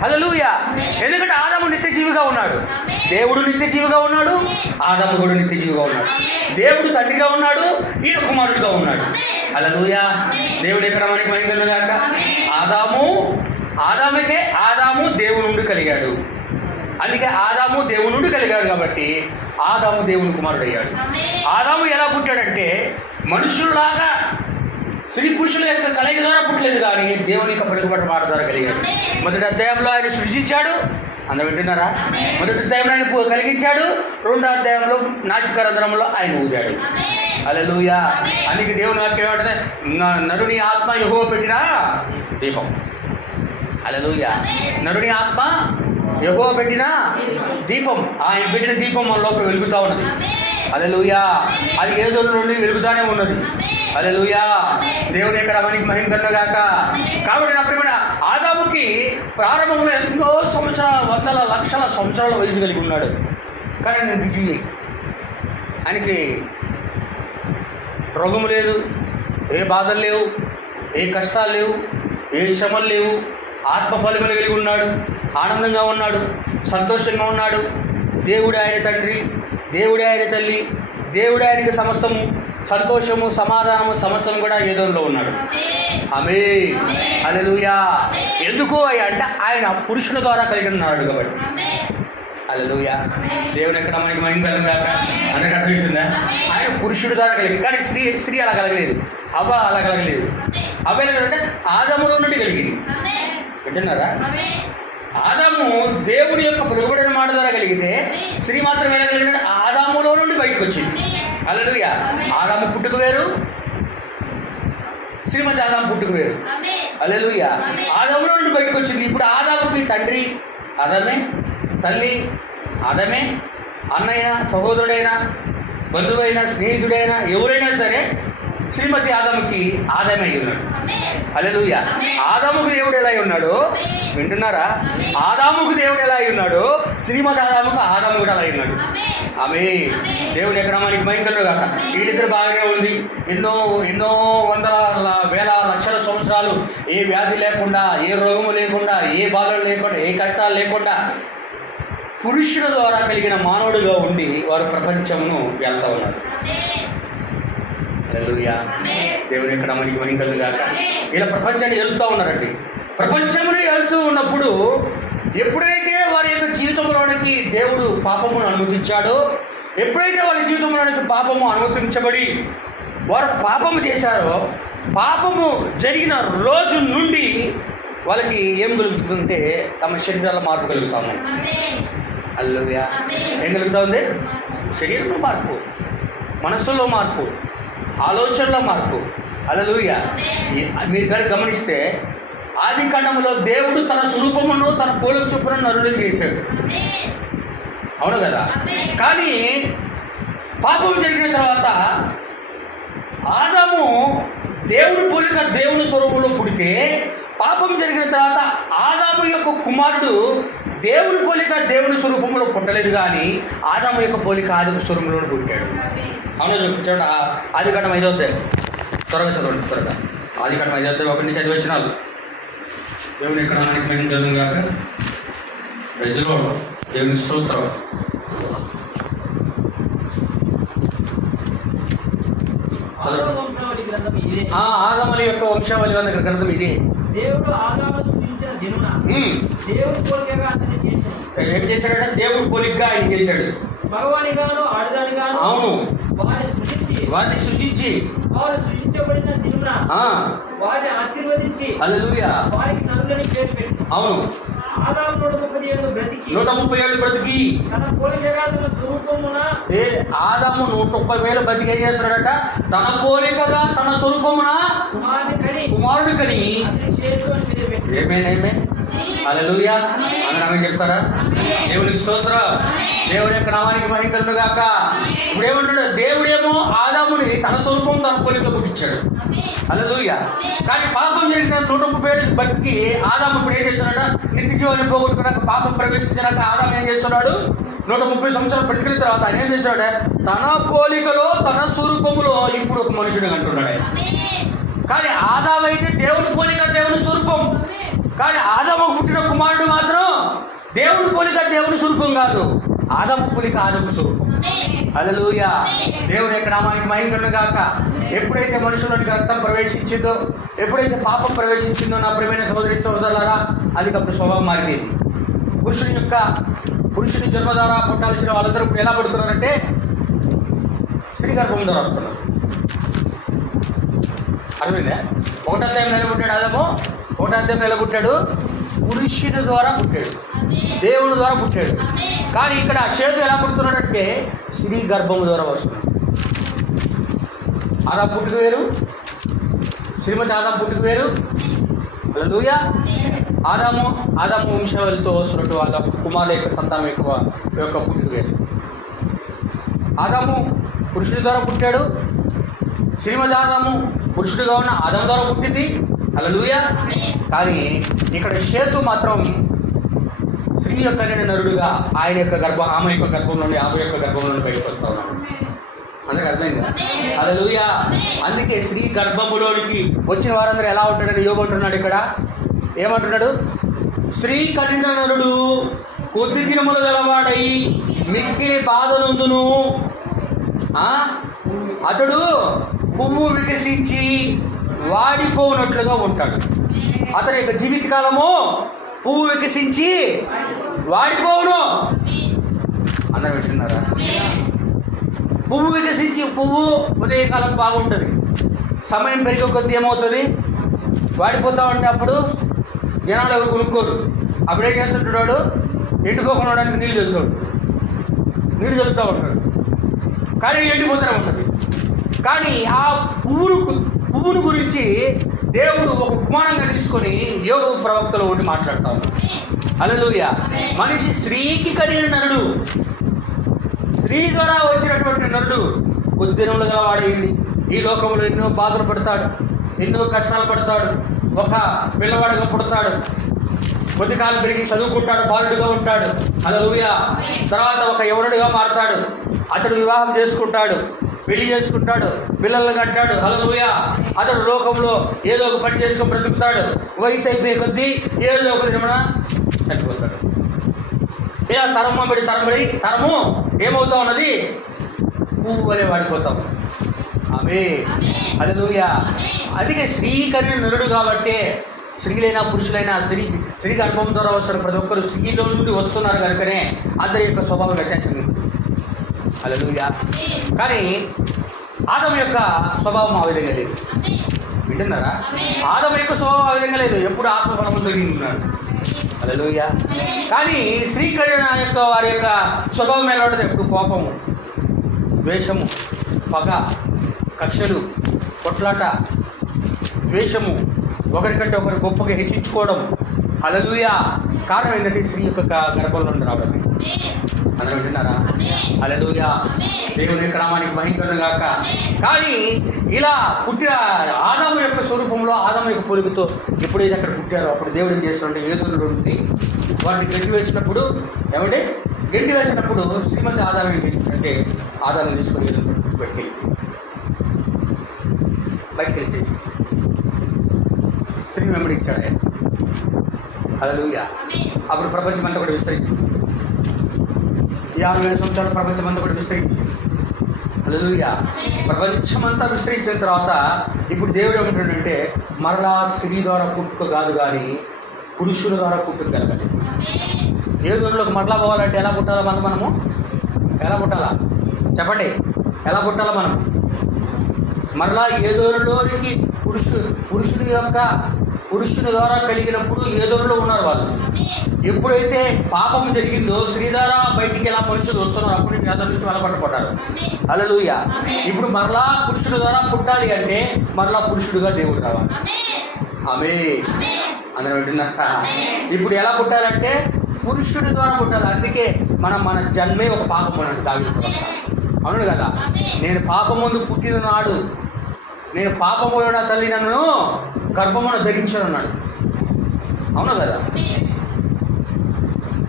హల్లెలూయా. ఎందుకంటే ఆదాము నిత్యజీవిగా ఉన్నాడు, దేవుడు నిత్యజీవిగా ఉన్నాడు, ఆదాము కూడా నిత్యజీవిగా ఉన్నాడు. దేవుడు తండ్రిగా ఉన్నాడు, ఈయన కుమారుడిగా ఉన్నాడు. హల్లెలూయా. దేవుడు ఎక్కడ మనకి మహిమ గాక. ఆదాము దేవుని నుండి కలిగాడు. అందుకే ఆదాము దేవుని నుండి కలిగాడు కాబట్టి ఆదాము దేవుని కుమారుడు అయ్యాడు. ఆదాము ఎలా పుట్టాడంటే మనుషుల్లాగా స్త్రీ పురుషుల యొక్క కలయిక ద్వారా పుట్టలేదు, కానీ దేవుని యొక్క పలుకుబడి మాట ద్వారా కలిగాడు. మొదటి అధ్యాయంలో ఆయన సృష్టించాడు, అందరూ వింటున్నారా? మొదటి అధ్యాయంలో ఆయన కలిగించాడు, రెండో అధ్యాయంలో నాసికారంధ్రంలో ఆయన ఊదాడు. హల్లెలూయా. అందుకే దేవుని వాక్యం ఏమంటే నరుని ఆత్మ యెహోవా పెట్టిన దీపం. హల్లెలూయా. నరుని ఆత్మ యెహోవా పెట్టిన దీపం, ఆయన పెట్టిన దీపం మన లోపల వెలుగుతూ ఉన్నది. హల్లెలూయా. అది ఏదో నుండి వెలుగుతానే ఉన్నది. హల్లెలూయా. దేవుని ఎక్కడ మనకి మహిమ కలుగుగాక. కాబట్టి నా ప్రియమైన ఆదాముకి ప్రారంభంలో ఎన్నో సంవత్సరాల, వందల లక్షల సంవత్సరాల వయసు కలిగి ఉన్నాడు, కానీ నిత్యజీవి. ఆయనకి రోగము లేదు, ఏ బాధలు లేవు, ఏ కష్టాలు లేవు, ఏ శ్రమలు లేవు. ఆత్మ ఫలములు కలిగి ఉన్నాడు, ఆనందంగా ఉన్నాడు, సంతోషంగా ఉన్నాడు. దేవుడే ఆయన తండ్రి, దేవుడే ఆయన తల్లి, దేవుడే ఆయనకి సమస్తము, సంతోషము, సమాధానము, సమస్తము కూడా ఏదోలో ఉన్నాడు. ఆమేన్. హల్లెలూయా. ఎందుకు అంటే ఆయన పురుషుల ద్వారా కలిగి ఉన్నాడు కాబట్టి. హల్లెలూయా. దేవుని ఎక్కడ మనకి మహిమ కలుగుగాక. అందరికీ అర్థమవుతుందా? ఆయన పురుషుడి ద్వారా కలిగింది, కానీ స్త్రీ అలా కలగలేదు, అవ్వ అలా కలగలేదు. అవ్వ అంటే ఆదాములో నుండి కలిగింది. వింటున్నారా? ఆదాము దేవుని యొక్క పలుకుబడిన మాట ద్వారా కలిగితే స్త్రీ మాత్రం ఎలా కలిగిందంటే ఆదాములో నుండి బయటకు వచ్చింది. హల్లెలూయా. ఆదాము పుట్టుక వేరు, శ్రీమతి ఆదాము పుట్టుక వేరు. హల్లెలూయా. ఆదాములో నుండి బయటకు వచ్చింది. ఇప్పుడు ఆదాముకి తండ్రి ఆదామే, తల్లి ఆదామే, అన్నయ్య, సహోదరుడైనా, బంధువైనా, స్నేహితుడైనా, ఎవరైనా సరే శ్రీమతి ఆదాముకి ఆదామే అయి ఉన్నాడు. హల్లెలూయా. ఆదాముకు దేవుడు ఎలా ఉన్నాడు? వింటున్నారా? ఆదాముకు దేవుడు ఎలా ఉన్నాడు? శ్రీమతి ఆదాముకు ఆదాము కూడా అలా ఉన్నాడు. ఆమేన్. దేవుని ఎక్కడ మనకి మహిమ కలుగుగాక. వీళ్ళిద్దరు బాగానే ఉంది. ఎన్నో ఎన్నో వందల వేల లక్షల సంవత్సరాలు ఏ వ్యాధి లేకుండా, ఏ రోగము లేకుండా, ఏ బాధలు లేకుండా, ఏ కష్టాలు లేకుండా పురుషుల ద్వారా కలిగిన మానవుడిగా ఉండి వారు ప్రపంచమును వెళ్తూ ఉన్నారు. హల్లెలూయా. దేవుని ఎక్కడ మనకి మహిమ కలుగుగాక. ఇలా ప్రపంచాన్ని వెళ్తూ ఉన్నారండి. ప్రపంచంలో వెళ్తూ ఉన్నప్పుడు ఎప్పుడైతే వారి యొక్క జీవితంలోనికి దేవుడు పాపమును అనుమతించాడో, ఎప్పుడైతే వాళ్ళ జీవితంలోనికి పాపము అనుమతించబడి వారు పాపము చేశారో, పాపము జరిగిన రోజు నుండి వాళ్ళకి ఏం కలుగుతుందంటే తమ శరీరాల మార్పు కలుగుతాము. హల్లెలూయా. ఏం కలుగుతా ఉంది? శరీరంలో మార్పు, మనస్సులో మార్పు, ఆలోచనలో మార్పు. హల్లెలూయా. మీరు కనుక గమనిస్తే ఆది కాండములో దేవుడు తన స్వరూపమును, తన పోలిక చొప్పున నరులను చేశాడు, అవును కదా? కానీ పాపం జరిగిన తర్వాత ఆదాము దేవుని పోలిక, దేవుని స్వరూపంలో పుడితే, పాపం జరిగిన తర్వాత ఆదాము యొక్క కుమారుడు దేవుని పోలిక, దేవుని స్వరూపంలో పుట్టలేదు, కానీ ఆదాము యొక్క పోలిక ఆది స్వరూపంలో పుట్టాడు. అవును చూడండి. ఆది కాండం 5వ అధ్యాయం త్వరగా చదవండి, త్వరగా. ఆది కాండం 5వ అధ్యాయం 1 నుంచి 5 వచనాలు. దేవుని ఎక్కడ మనకి మహిమ కలుగుగాక. ప్రజలో దేవుని స్తోత్రం. ఆదాముల యొక్క వంశావళి గ్రంథం ఇది. దేవుడు ఆదామును సృష్టించిన దినమున దేవుని పోలికగా అతన్ని చేశాడు. ఏం చేశాడంటే దేవుడు పోలికగా ఆయన చేశాడు. మగవానిగాను ఆడదానిగాను అవును వారిని సృష్టించి వారు సృష్టించబడిన దినమున వారిని ఆశీర్వదించి హల్లెలూయా వారికి నరులని పేరు పెట్టి. అవును. ఆదాము 130 ఏళ్ళు బ్రతికి 130 ఏళ్ళు బ్రతికి తన పోలికగా తన స్వరూపమున ఆదాము 130 ఏళ్ళు బ్రతికి ఏం చేస్తున్నాడట? తన పోలికగా తన స్వరూపమున కుమారుడు కని ఏమేనేమే. హల్లెలూయా. ఆమె చెప్తారా? దేవునికి స్తోత్రం. దేవుని యొక్క నామానికి మహిమ కలుగుగాక. ఇప్పుడు ఏమంటాడు? దేవుడేమో ఆదాముని తన స్వరూపం, తన పోలికలో పుట్టించాడు. హల్లెలూయా. కానీ పాపం చేసిన 130 ఏళ్ళు బతికి ఆదాము ఇప్పుడు ఏం చేస్తున్నాడు? నిత్య జీవాన్ని పోగొట్టుకున్నాక, పాపం ప్రవేశించినాక ఆదాము ఏం చేస్తున్నాడు? 130 సంవత్సరాలు బ్రతికిన తర్వాత ఆయన ఏం చేస్తున్నాడు? తన పోలికలో, తన స్వరూపములో ఇప్పుడు ఒక మనుషుడు అంటున్నాడు. కానీ ఆదాము అయితే దేవుని పోలిక, దేవుని స్వరూపం. కానీ ఆదాము పుట్టిన కుమారుడు మాత్రం దేవుని పోలిక దేవుని స్వరూపం కాదు, ఆదాము పోలిక ఆదాము స్వరూపం. హల్లెలూయా. దేవుని యొక్క నామానికి మహిమ కలుగును గాక. ఎప్పుడైతే మనుషుల్లోనికి రక్తం ప్రవేశించిందో, ఎప్పుడైతే పాపం ప్రవేశించిందో నా ప్రియమైన సహోదరి సహోదరులారా, అది అప్పుడు స్వభావం మారిపోయింది. పురుషుని జన్మ ద్వారా పుట్టాల్సిన వాళ్ళందరూ ఇప్పుడు ఎలా పుడుతున్నారంటే స్త్రీ గర్భం ద్వారా వస్తున్నారు. అర్థమైందా? ఒకటో అధ్యాయం ఎలా పుట్టాడు ఆదాము? ఒకటో అధ్యాయం ఎలా పుట్టాడు? పురుషుని ద్వారా పుట్టాడు, దేవుని ద్వారా పుట్టాడు. కానీ ఇక్కడ షేతు ఎలా పుడుతున్నాడంటే స్త్రీ గర్భము ద్వారా వస్తున్నాడు. ఆదాము పుట్టుకు వేరు, శ్రీమతి ఆదాము పుట్టుకు వేరు. హల్లెలూయా. ఆదాము వంశావళితో వస్తున్నట్టు ఆదాము కుమారుల యొక్క సంతానం యొక్క పుట్టుకు వేరు. ఆదాము పురుషుడి ద్వారా పుట్టాడు, శ్రీమతి ఆదాము పురుషుడిగా ఉన్న ఆదాము ద్వారా పుట్టింది. హల్లెలూయా. కానీ ఇక్కడ షేతు మాత్రం స్త్రీ యొక్క నరుడుగా ఆయన యొక్క ఆమె యొక్క గర్భం నుండి బయటకు వస్తా ఉన్నాడు. అందరికి అర్థమైందా? హల్లెలూయా. అందుకే స్త్రీ గర్భములోనికి వచ్చిన వారందరూ ఎలా ఉంటాడని యోబు అంటున్నాడు. ఇక్కడ ఏమంటున్నాడు? స్త్రీ కనిన నరుడు కొద్ది దినములు గలవాడై మిక్కిలి బాధనందును, అతడు పువ్వు వికసించి వాడిపోనట్లుగా ఉంటాడు. అతని యొక్క జీవితకాలము పువ్వు వికసించి వాడిపోవును. అందరూ వింటున్నారా? పువ్వు వికసించి ఉదయకాలం బాగుంటుంది, సమయం పెరిగే కొద్ది ఏమవుతుంది? వాడిపోతా ఉంటే అప్పుడు జనాలు ఎవరు కొనుక్కోరు. అప్పుడేం చేస్తుంటాడు? ఎండిపోకుండా నీళ్ళు చల్లుతూ ఉంటాడు. కానీ ఎండిపోతూనే ఉంటుంది. కానీ ఆ పువ్వును గురించి దేవుడు ఒక ఉపమానంగా తీసుకొని యోబు ప్రవక్తలో ఉండి మాట్లాడుతూ ఉన్నాడు. హల్లెలూయా. మనిషి స్త్రీకి కలిగిన నరుడు, స్త్రీ ద్వారా వచ్చినటువంటి నరుడు కొద్ది దినములు గలవాడేయండి. ఈ లోకంలో ఎన్నో బాధలు పడతాడు, ఎన్నో కష్టాలు పడతాడు. ఒక పిల్లవాడుగా పుడతాడు, కొద్ది కాలం పెరిగి చదువుకుంటాడు, బాలుడుగా ఉంటాడు. హల్లెలూయా. తర్వాత ఒక యవనుడిగా మారుతాడు, అతడు వివాహం చేసుకుంటాడు, పెళ్లి చేసుకుంటాడు, పిల్లలను కంటాడు. హల్లెలూయా. అతడు లోకంలో ఏదో ఒక పని చేసుకొని బ్రతుకుతాడు. వయసు అయిపోయే కొద్దీ ఏదో ఒక దినమున చనిపోతాడు. ఇలా తరము ఏమవుతా ఉన్నది? పువ్వు వలె వాడిపోతాం. ఆమేన్. హల్లెలూయా. అందుకే స్త్రీ కనిన నరుడు కాబట్టి స్త్రీలైనా పురుషులైనా స్త్రీ గర్భం ద్వారా వస్తున్న ప్రతి ఒక్కరు స్త్రీలో నుండి వస్తున్నారు కనుకనే అందరి యొక్క స్వభావం వ్యత్యాసం. హల్లెలూయా. కానీ ఆదాము యొక్క స్వభావం ఆ విధంగా లేదు. వింటున్నారా? ఆదాము యొక్క స్వభావం ఆ విధంగా లేదు. ఎప్పుడు ఆత్మఫలము దొరికినాడు. హల్లెలూయా. కానీ స్త్రీ కలిగిన యొక్క వారి యొక్క స్వభావం ఎలా ఉంటుంది? ఎప్పుడు కోపము, ద్వేషము, పగ, కక్షలు, కొట్లాట, ద్వేషము, ఒకరికంటే ఒకరు గొప్పగా హెచ్చించుకోవడం. హల్లెలూయా. కారణం ఏంటంటే స్త్రీ యొక్క గర్భంలో నుండి రావడం. అందరూ వింటున్నారా? హల్లెలూయా. దేవుని యొక్క నామానికి మహిమ కలుగును గాక. కానీ ఇలా పుట్టిన ఆదాము యొక్క స్వరూపంలో, ఆదాము యొక్క పోలికతో ఎప్పుడైతే అక్కడ పుట్టారో అప్పుడు దేవుడు ఏం చేస్తాడంటే ఏదోలు నుండి వాటిని గంటి వేసినప్పుడు శ్రీమతి ఆదాము ఏం చేసిందంటే ఆదాము తీసుకొని ఏదో పెట్టి బయటకు వెళ్ళేసి స్త్రీని వెంబడించాడు ఆయన. హల్లెలూయా. అప్పుడు ప్రపంచమంతా కూడా విస్తరించింది. 50,000 సంవత్సరాల ప్రపంచమంతా కూడా విస్తరించింది. హల్లెలూయా. ప్రపంచమంతా విస్తరించిన తర్వాత ఇప్పుడు దేవుడు ఏమంటాడంటే మరలా స్త్రీ ద్వారా పుట్టుక కాదు కానీ పురుషుల ద్వారా పుట్టుక కలగాలి. ఏ దూరంలోకి మరలా పోవాలంటే ఎలా పుట్టాలా? మనము ఎలా పుట్టాలా చెప్పండి? ఎలా పుట్టాలా మనం? మరలా ఏ దూరంలోనికి పురుషుని ద్వారా కలిగినప్పుడు ఏ దూరంలో ఉన్నారు వాళ్ళు. ఎప్పుడైతే పాపం జరిగిందో స్త్రీ ద్వారా బయటికి ఎలా మనుషులు వస్తున్నారు అప్పుడు వ్యాధుల నుంచి వెళ్ళబట్టపడ్డారు. హల్లెలూయా. ఇప్పుడు మరలా పురుషుడు ద్వారా పుట్టాలి అంటే మరలా పురుషుడుగా దేవుడు రావాలి. ఆమేన్. అందరూ వింటున్నారా? ఇప్పుడు ఎలా పుట్టాలంటే పురుషుడి ద్వారా పుట్టాలి. అందుకే మన జన్మే ఒక పాపం అన్నాడు దావీదు. అవును కదా? నేను పాపముందు పుట్టిన నాడు నేను పాపము నా తల్లి నన్ను గర్భమును ధరించాను అన్నాడు. అవును కదా?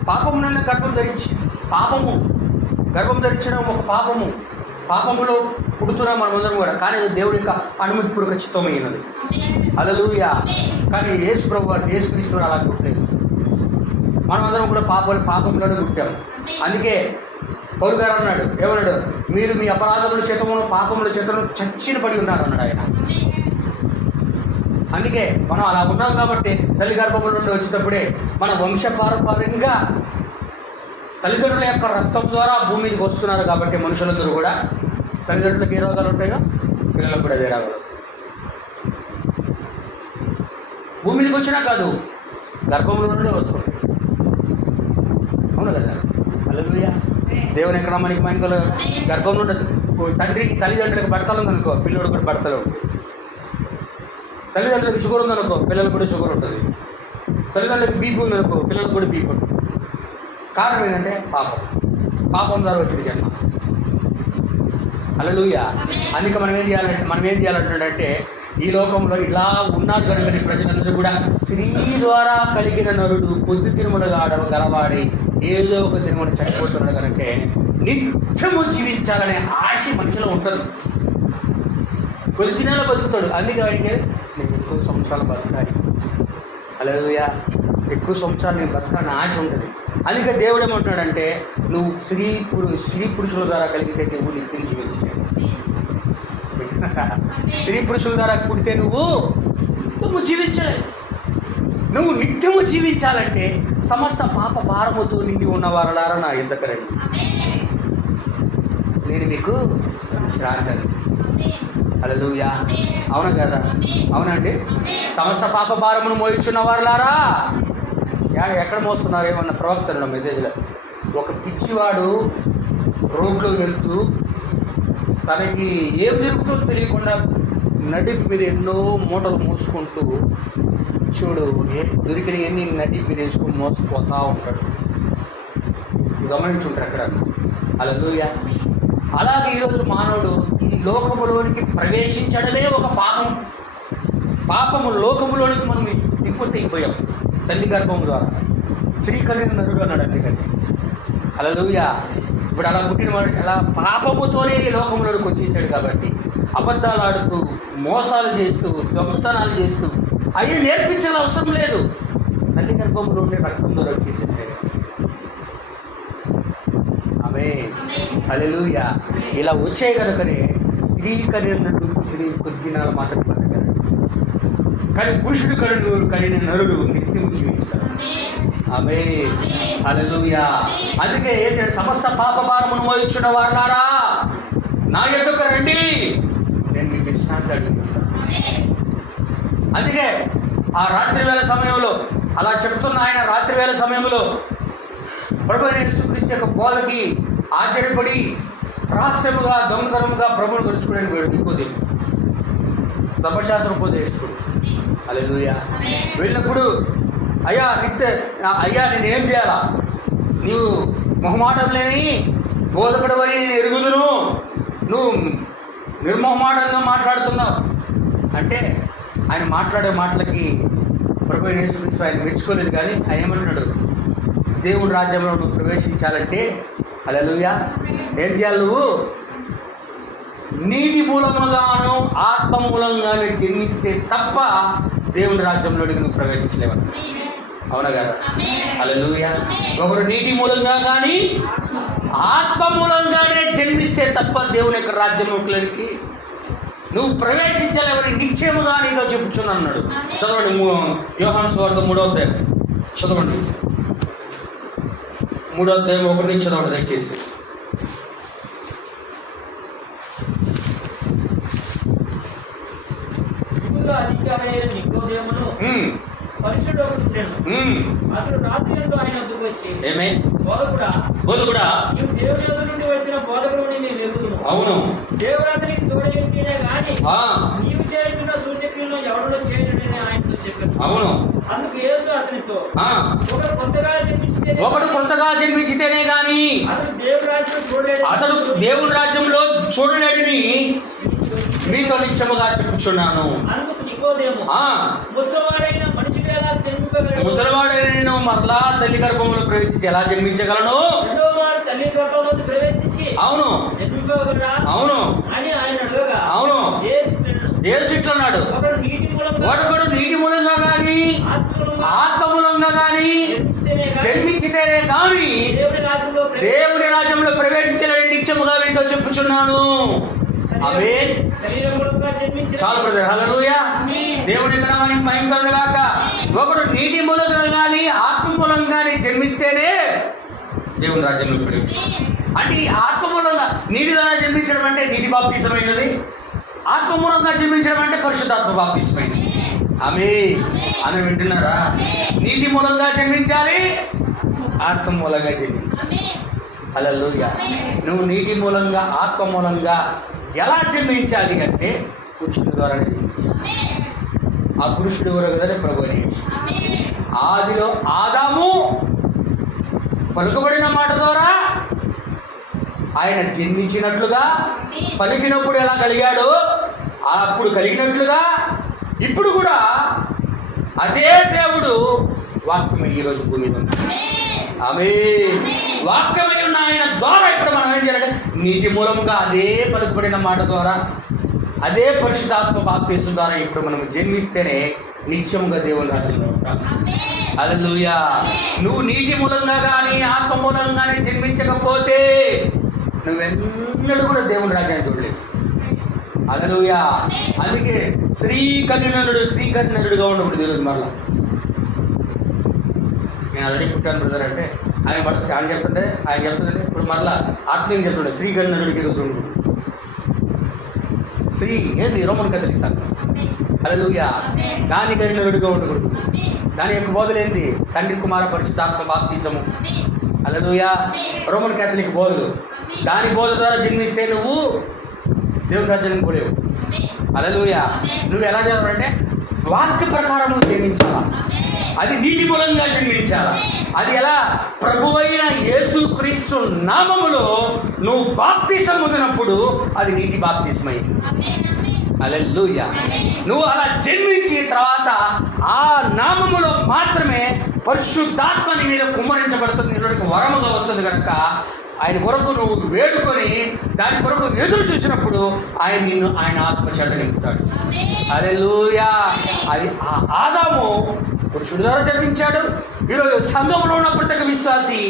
పాపము నన్ను గర్భం ధరించి గర్భం ధరించడం ఒక పాపము. పాపములో పుడుతున్నాం మనమందరం కూడా, కానీ అది దేవుడి యొక్క అనుమతిపూర్వక చిత్తమైనది. హల్లెలూయా. కానీ యేసు ప్రభు వారు, యేసుక్రీస్తు అలా పుట్టలేదు. మనమందరం కూడా పాపంలోనే పుట్టాము. అందుకే పౌలు గారు అన్నాడు, ఏమన్నాడు, మీరు మీ అపరాధముల చేతమును పాపముల చేతను చచ్చిన పడి ఉన్నారు అన్నాడు ఆయన. అందుకే మనం అలా ఉన్నాం కాబట్టి తల్లి గర్భముల నుండి వచ్చేటప్పుడే మన వంశపారంపర్యంగా తల్లిదండ్రుల యొక్క రక్తం ద్వారా భూమి మీదకి వస్తున్నారు. కాబట్టి మనుషులందరూ కూడా తల్లిదండ్రులకు ఏ రోగాలు ఉంటాయో పిల్లలకు కూడా అదే రోగాలు. భూమి మీదకి వచ్చినా కాదు, గర్భంలో నుండి వస్తుంది. అవును కదా? హల్లెలూయా. దేవుని ఎక్కడ మనకి మైంగలు గర్భంలో ఉండదు. తండ్రికి తల్లిదండ్రులకు భర్తలు ఉందనుకో, పిల్లడు కూడా భర్తలు. తల్లిదండ్రులకు షుగర్ ఉందనుకో, పిల్లలకు కూడా షుగర్ ఉంటుంది. తల్లిదండ్రులకు బీపీ ఉందనుకో, పిల్లలకు కూడా బీపీ ఉంటుంది. కారణం ఏంటంటే పాపం ద్వారా వచ్చిన జన్మ. హల్లెలూయా. అందుకే మనం ఏం చేయాలంటే ఈ లోకంలో ఇలా ఉన్నారు కనుక ప్రజలందరూ కూడా స్త్రీ ద్వారా కలిగిన నరుడు కొద్ది తిరుమలగా గలవాడి ఏదో ఒక తిరుమల చనిపోతున్నాడు కనుక నిత్యము జీవించాలనే ఆశ మనిషిలో ఉంటుంది. కొద్ది దినాలు బతుకుతాడు. అందుకే అంటే నేను ఎక్కువ సంవత్సరాలు బతకాలి, హల్లెలూయా, ఎక్కువ సంవత్సరాలు నేను బతకాలని ఆశ ఉంటుంది. అందుకే దేవుడు ఏమంటున్నాడంటే నువ్వు స్త్రీ పురుషుల ద్వారా కలిగితే నువ్వు నిత్యం జీవించలేవు. స్త్రీ పురుషుల ద్వారా పుడితే నువ్వు జీవించలేవు. నువ్వు నిత్యము జీవించాలంటే సమస్త పాప భారముతో నిండి ఉన్నవారులారా నా యుద్ధకు రండి, నేను మీకు శ్రాంతి. హల్లెలూయా. అవునా కదా? అవునండి. సమస్త పాప భారమును మోయించున్న వారులారా, ఎక్కడ మోస్తున్నారు? ఏమన్నా ప్రవక్తలు మెసేజ్లో ఒక పిచ్చివాడు రోడ్లో వెళ్తూ తనకి ఏం జరుగుతుందో తెలియకుండా నడిపి మీద ఎన్నో మూటలు మోసుకుంటూ చూడు దొరికిన ఎన్ని నడిపి మీద వేసుకుని మోసపోతూ ఉంటాడు. గమనించుంటారు అక్కడ. హల్లెలూయా. అలాగే ఈరోజు మానవుడు ఈ లోకములోనికి ప్రవేశించడమే ఒక పాపము లోకములోనికి మనం దిక్కుతైపోయాం తల్లి గర్భం ద్వారా. స్త్రీ కలిగిన నరుడు అన్నాడు. అందుకంటే హల్లెలూయా. ఇప్పుడు అలా పుట్టినవాడు అలా పాపముతోనే ఈ లోకంలోకి వచ్చేసాడు. కాబట్టి అబద్ధాలు ఆడుతూ, మోసాలు చేస్తూ, దొంగతనాలు చేస్తూ అవి నేర్పించాల్సిన అవసరం లేదు. తల్లి గర్భంలో ఉండే రక్తంలో వచ్చేసేసాడు. ఆమేన్. హల్లెలూయా. ఇలా వచ్చే కనుకనే స్త్రీ కలిగిన కొద్ది దినాలు మాత్రం బతకగలడు, కానీ పురుషుడు కలిగిన నరుడు నిత్యం జీవించగలడు. ఆమేన్. హల్లెలూయా. అందుకే ఏంటంటే సమస్త పాప భారమును మోయించున్న వారులారా నా యొద్దకు రండి, నేను మీకు విశ్రాంతి అడుగుతాను. అందుకే ఆ రాత్రి వేళ సమయంలో అలా చెప్తున్న ఆయన రాత్రి వేళ సమయంలో ప్రభువైన యేసుక్రీస్తు యొక్క బోధకి ఆశ్చర్యపడి రహస్యముగా దొంగతనముగా ప్రభువును కలుసుకునే వాడు నికోదేము, ధర్మశాస్త్రం ఉపదేశకుడు. హల్లెలూయా. వెళ్ళినప్పుడు అయ్యా నేను ఏం చేయాలా? నీవు మొహమాటం లేని బోధకుడు అని నేను ఎరుగుదును, నువ్వు నిర్మోహమాటంగా మాట్లాడుతున్నావు అంటే ఆయన మాట్లాడే మాటలకి ప్రభువైన యేసుక్రీస్తు ఆయన మెచ్చుకోలేదు. కానీ ఆయన ఏమంటున్నాడు? దేవుడి రాజ్యంలో నువ్వు ప్రవేశించాలంటే హల్లెలూయా ఏం చేయాలి? నువ్వు నీటి మూలముగాను ఆత్మ మూలంగానే జన్మిస్తే తప్ప దేవుని రాజ్యంలోకి నువ్వు ప్రవేశించలేవని. అవునా కదా? హల్లెలూయా. ఒకరు నీటి మూలంగా కానీ ఆత్మ మూలంగానే జన్మిస్తే తప్ప దేవుని యొక్క రాజ్యంలోకి నువ్వు ప్రవేశించలేవని నిశ్చయముగా నీతో చెప్పుచున్నాను అన్నాడు. చదవండి యోహాను సువార్త 3వ అధ్యాయం చదవండి. 3వ అధ్యాయం 1 నుంచి చదవండి దయచేసి. అధికారైన నికోదేమును పరిశుద్ధుడు ఒకడు ఉండెను. అతడు రాత్రి యందు ఆయన వద్దకు వచ్చి, బోధకుడా, నీవు దేవుని యొద్ద నుండి వచ్చిన బోధకుడని నేను ఎరుగుదును. అవును, దేవుడు అతనికి తోడైంటేనే గాని నీవు చేస్తున్న సూచక్రియలను ఎవడో చేయడని ఆయనతో చెప్పాడు. అవును. అందుకు యేసు అతనితో, ఒకడు కొంతగా జన్మించితేనే గాని అతడు దేవుని రాజ్యంలో చూడలేడని మీతో నిత్యముగా చెప్పుచున్నాను. ముసలివాడైన నేను మరలా తల్లి గర్భంలో ప్రవేశించి ఎలా జన్మించగలను? తల్లి గర్భంలో ప్రవేశించి అవును. జన్మింపవగలరా? అవును అని ఆయన అడగగా, అవును. యేసు ఇట్లనెను, యేసు ఇట్లన్నాడు, ఒకడు నీటి మూలంగా ఒకడు నీటి మూలంగా గాని ఆత్మ మూలంగా గాని జన్మించితేనే గాని దేవుని రాజ్యంలో ప్రవేశించలేని నిత్యముగా మీతో చెప్పుచున్నాను. ఆమేన్. శరీరం మూలంగా జన్మించిన చాలు బ్రదర్. హల్లెలూయా. దేవుని నామానికి మహిమ కలుగును గాక. ఒకడు నీటి మూలంగా గాని ఆత్మ మూలంగా గాని జన్మిస్తేనే దేవుని రాజ్యంలో ప్రవేశించాలి. అంటే ఈ ఆత్మ మూలంగా నీటి ద్వారా జన్మించడం అంటే నీటి బాప్తిసమైనది, ఆత్మ మూలంగా జన్మించడం అంటే పరిశుద్ధాత్మ బాప్తిసమైనది. ఆమేన్. అని వింటున్నారా? నీటి మూలంగా జన్మించాలి, ఆత్మ మూలంగా జన్మించాలి. హల్లెలూయా. నువ్వు నీటి మూలంగా ఆత్మ మూలంగా ఎలా జన్మించాలి అంటే పురుషుడి ద్వారానే జన్మించాలి. ఆ పురుషుడు ఎవరో కదండి, ప్రభువైన యేసు. ఆదిలో ఆదాము పలుకబడిన మాట ద్వారా ఆయన జన్మించినట్లుగా, పలికినప్పుడు ఎలా కలిగాడో అప్పుడు కలిగినట్లుగా ఇప్పుడు కూడా అదే దేవుడు వాక్యమై ఈరోజు భూమి మీద ఉన్నాడు. ఆమేన్. వాక్యమై ఉన్న ఆయన ద్వారా ఇప్పుడు మనం ఏం చేయాలంటే నీటి మూలముగా అదే పలుకబడిన మాట ద్వారా అదే పరిశుద్ధాత్మ బాప్తిసం ద్వారా ఇప్పుడు మనం జన్మిస్తేనే నిత్యముగా దేవుని రాజ్యంలో ఉంటాం. హల్లెలూయా. నువ్వు నీటి మూలంగా కానీ ఆత్మ మూలంగా కానీ జన్మించకపోతే నువ్వెన్నడూ కూడా దేవుని రాజ్యాన్ని చూడలేవు. హల్లెలూయా. అందుకే శ్రీకన్నుడుగా ఉన్నప్పుడు దేవుడు మరలా నేను ఆల్రెడీ పుట్టాను బ్రదర్ అంటే ఆయన పడుతుంది, ఆయన చెప్తుంటే ఇప్పుడు మరలా ఆత్మీయం చెప్తుండే శ్రీకన్నుడికి ఎదుగుతుండు. శ్రీ ఏంది రోమన్ కథలిక్ సంఘం. హల్లెలూయా. దాని కన్నుడుగా ఉండకూడదు. దాని యొక్క బోధలేంది? తండ్రి కుమార పరిశుద్ధాత్మ బాప్తిసము. హల్లెలూయా. రోమన్ కేథలిక్ బోధలు. దాని బోధ ద్వారా జన్మిస్తే నువ్వు దేవుని రాజ్యానికి పోలేవు. హల్లెలూయా. నువ్వు ఎలా చేయాలంటే వాక్య ప్రకారం నువ్వు జన్మించాలా, అది నీటి మూలంగా జన్మించాలా. అది ఎలా? ప్రభువైన యేసుక్రీస్తు నామములో నువ్వు బాప్తిసం పొందినప్పుడు అది నీటి బాప్తిసమైంది. హల్లెలూయా. నువ్వు అలా జన్మించిన తర్వాత ఆ నామములో మాత్రమే పరిశుద్ధాత్మ నీ మీద కుమ్మరించబడుతుంది, నీలోనికి వరముగా వస్తుంది కనుక ఆయన కొరకు నువ్వు వేడుకొని దాని కొరకు ఎదురు చూసినప్పుడు ఆయన నిన్ను ఆయన ఆత్మ చేత నింపుతాడు. హల్లెలూయా. అది ఆదాము పురుషుడి ద్వారా జన్మించాడు. ఈరోజు సంఘంలో ఉన్న ప్రత్యేక విశ్వాసి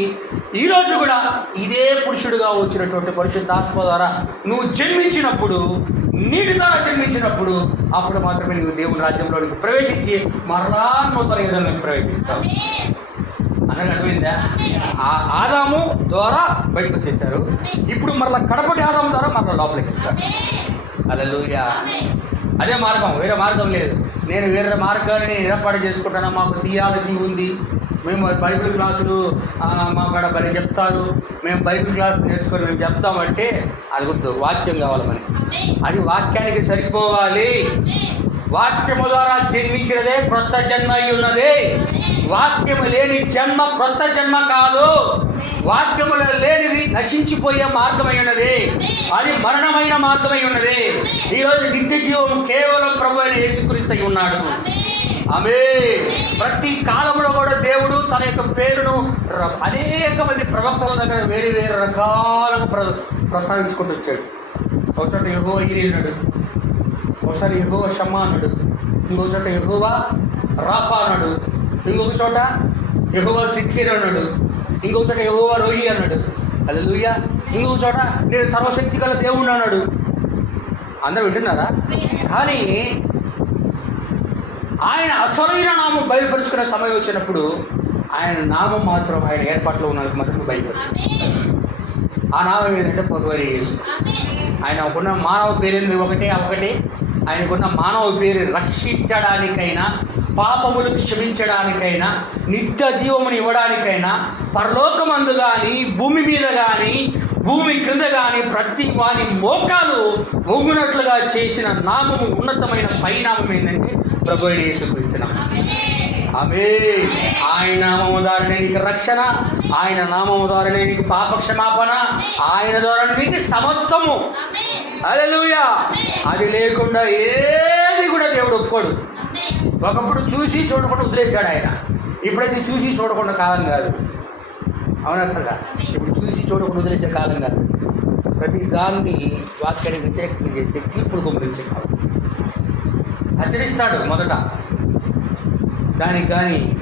ఈరోజు కూడా ఇదే పురుషుడిగా వచ్చినటువంటి పరిశుద్ధాత్మ ద్వారా నువ్వు జన్మించినప్పుడు, నీటి ద్వారా జన్మించినప్పుడు అప్పుడు మాత్రమే నువ్వు దేవుని రాజ్యంలోనికి ప్రవేశించి మరలా నూతన యుగంలోకి ప్రవేశిస్తావు. అనగా అర్థమైందా? ఆదాము ద్వారా బయటకు వచ్చేసారు, ఇప్పుడు మరలా కడపటి ఆదాము ద్వారా మరలా లోపలికి వస్తారు. హల్లెలూయా. అదే మార్గం, వేరే మార్గం లేదు. నేను వేరే మార్గాన్ని ఏర్పాటు చేసుకుంటాను, మాకు థియాలజీ ఉంది, మేము బైబిల్ క్లాసులు మా కాడ బలి చెప్తారు, మేము బైబిల్ క్లాస్ నేర్చుకొని మేము చెప్తామంటే అది వద్దు. వాక్యం కావాలి మనకి. అది వాక్యానికి సరిపోవాలి. వాక్యము ద్వారా జన్మించినదే క్రొత్త జన్మ అయి ఉన్నది. వాక్యము లేని జన్మ క్రొత్త జన్మ కాదు. వాక్యములో లేనిది నశించిపోయే మార్గమై ఉన్నది, అది మరణమైన మార్గమై ఉన్నది. ఈరోజు నిత్య జీవం కేవలం ప్రభువైన యేసుక్రీస్తు ఉన్నాడు. ఆమేన్. ప్రతి కాలంలో కూడా దేవుడు తన యొక్క పేరును అనేక మంది ప్రవక్తల దగ్గర వేరే వేరే రకాలుగా ప్రస్తావించుకుంటూ వచ్చాడు. ఒకసారి యెహోవా ఈరే అన్నాడు, ఒకసారి యెహోవా షమ్మా అన్నాడు, ఇంకొక చోట యెహోవా రాఫా అన్నాడు, ఇంకొక చోట యెహోవా సిక్కీర్ అన్నాడు, ఇంకొక చోట యెహోవా రోయి అన్నాడు. హల్లెలూయా. ఇంకొక చోట నేను సర్వశక్తి గల దేవుడు అన్నాడు. అందరూ వింటున్నారా? కానీ ఆయన అసలైన నామం బయలుపరుచుకునే సమయం వచ్చినప్పుడు ఆయన నామం మాత్రం ఆయన ఏర్పాట్లో ఉన్నది మాత్రం బయలుపరుచు. ఆ నామం ఏంటంటే ప్రభువైన యేసు. ఆయనకున్న మానవ పేరు ఒకటే, ఆయనకున్న మానవ పేరు రక్షించడానికైనా, పాపములు క్షమించడానికైనా, నిత్య జీవమును ఇవ్వడానికైనా, పరలోకమందు కానీ భూమి మీద కానీ భూమి క్రింద కానీ ప్రతి వాని మోకాలు వంగునట్లుగా చేసిన నామము, ఉన్నతమైన పైనామం ఏంటంటే ప్రభువైన యేసుక్రీస్తు నామం. ఆమేన్. ఆయన నామము ద్వారానే నీకు రక్షణ, ఆయన నామము ద్వారానే నీకు పాప క్షమాపణ, ఆయన ద్వారా నీకు సమస్తము. హల్లెలూయా. అది లేకుండా ఏది కూడా దేవుడు ఒప్పుకోడు. ఒకప్పుడు చూసి చూడకుండా వదిలేశాడు ఆయన. ఇప్పుడైతే చూసి చూడకుండా కాలం కాదు. అవునా కదా? ఇప్పుడు చూసి చూడకుండా వదిలేసే కాలం కాదు. ప్రతి దాన్ని వాక్యానికి వ్యతిరేకంగా చేస్తే తీర్పుడు గుమరించే కాదు. హెచ్చరిస్తాడు మొదట. దానికి కానీ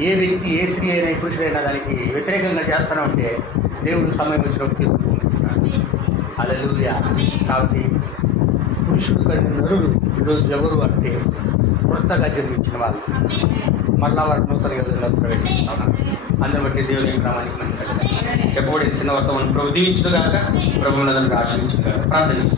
ఏ వ్యక్తి, ఏ స్త్రీ అయినా, ఏ పురుషుడైనా దానికి వ్యతిరేకంగా చేస్తాను అంటే దేవుడు సమయం వచ్చినప్పుడు తీర్పు గుమరిస్తాడు. హల్లెలూయా. కాబట్టి పురుషుడు కలిగిన నరుడు ఈరోజు ఎవరు అంటే కొత్తగా జన్మించిన వాళ్ళు. మరలా వారు నూతన యోధుల్లో ప్రవేశిస్తున్నారు. అందరి బట్టి దేవుని క్రమానికి మనం చెప్పబడిన చిన్న వర్తమానం ప్రభు దీవించుగాక, ప్రభువును ఆశ్రయించుగాక. ప్రార్థన